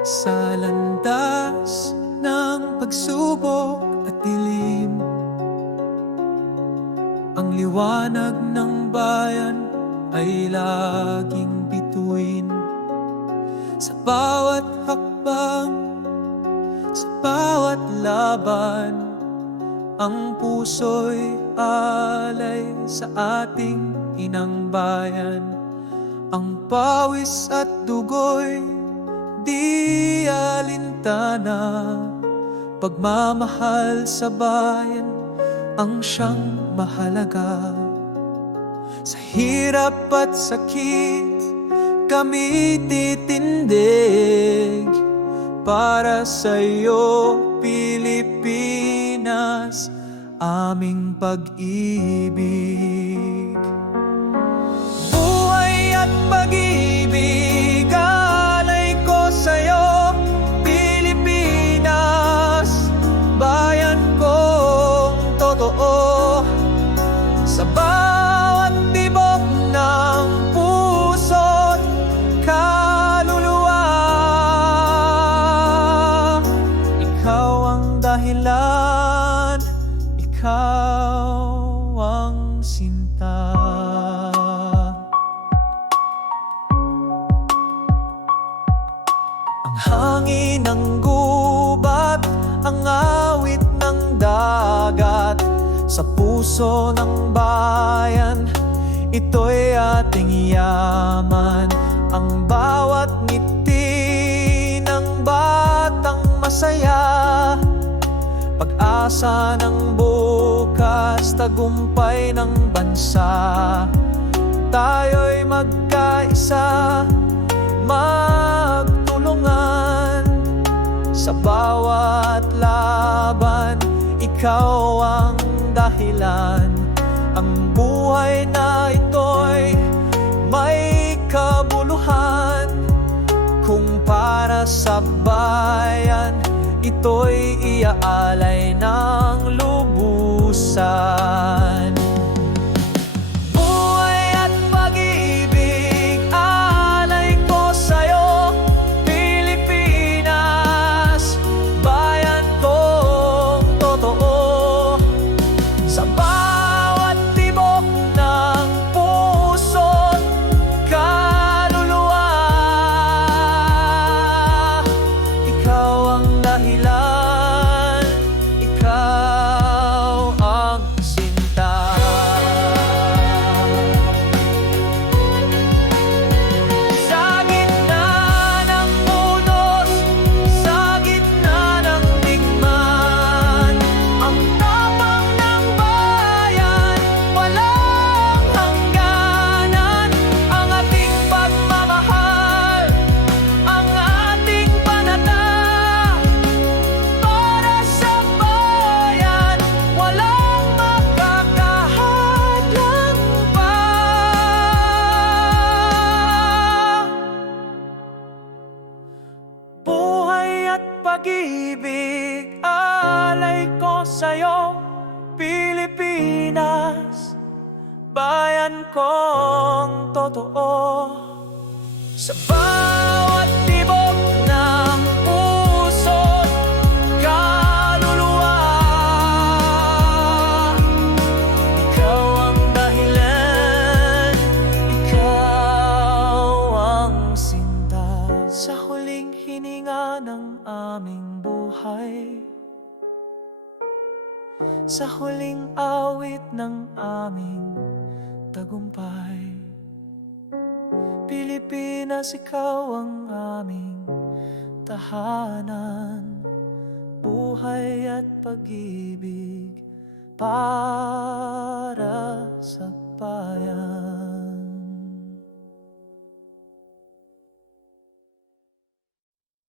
Sa landas ng pagsubok at dilim Ang liwanag ng bayan ay laging bituin. Sa bawat hakbang, sa bawat laban Ang puso'y alay sa ating inang bayan. Ang pawis at dugo'y di alintana Pagmamahal sa bayan ang siyang mahalaga. Sa hirap at sakit kami titindig Para sa iyo Pilipinas aming pag-ibig. Buhay at pag-ibig hangin ng gubat, ang awit ng dagat. Sa puso ng bayan, ito'y ating yaman. Ang bawat ngiti ng batang masaya Pag-asa ng bukas, tagumpay ng bansa. Tayo'y magkaisa, magtulungan Sa bawat laban, ikaw ang dahilan. Ang buhay na ito'y may kabuluhan. Kung para sa bayan, ito'y iaalay ng lubusan pag-ibig, alay ko sa'yo, Pilipinas, bayan kong totoo. Sa bawat aming buhay. Sa huling awit ng aming tagumpay. Pilipinas, ikaw ang aming tahanan. Buhay at pag-ibig para